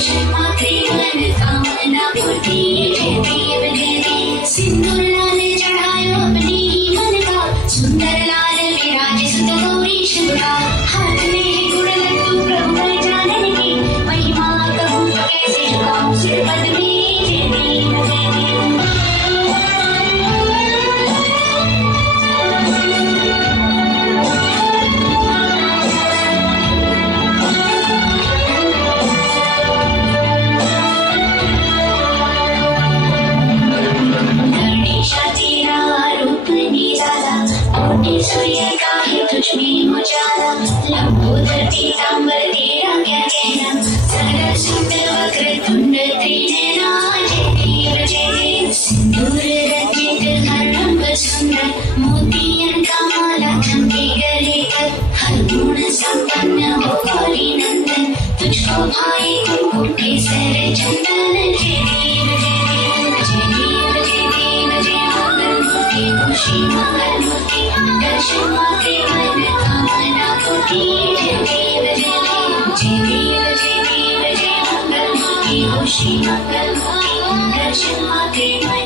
दर्शन मात्रे मन कामना पूर्ति। जय देव जय देव। सिंदूर लाल चढ़ायो अपनी मन का, सुंदर लाल विराज सुत गौरी शंका। हाथ में है गुड़ लड्डू प्रभु है जानन की, महिमा कहूँ तो कैसे झुकाऊं सिर पद में। जय देव जय देव। सूर्य का है तुझ में उजाला, लंबोदर पीतांबर तेरा क्या कहना। सरस्वत वक्र तुंड त्रिनयना। जय देव जय देव। सिंदूर रंजित हर रंग सुंदर, मोतियन का माला चमके गले पर। हर गुण संपन्न हो गौरी नंदन, तुझको भाई कुमकुम केसर चंदन। जय देव जय देव। जय देव जय देव। जय मंगल मूर्ति खुशी मंगल मूर्ति, दर्शन मात्रे मन कामना पूर्ति। जय देव जय देव। जय देव जय देव। जय मंगल मूर्ति खुशी मंगल मूर्ति, दर्शन मात्रे मन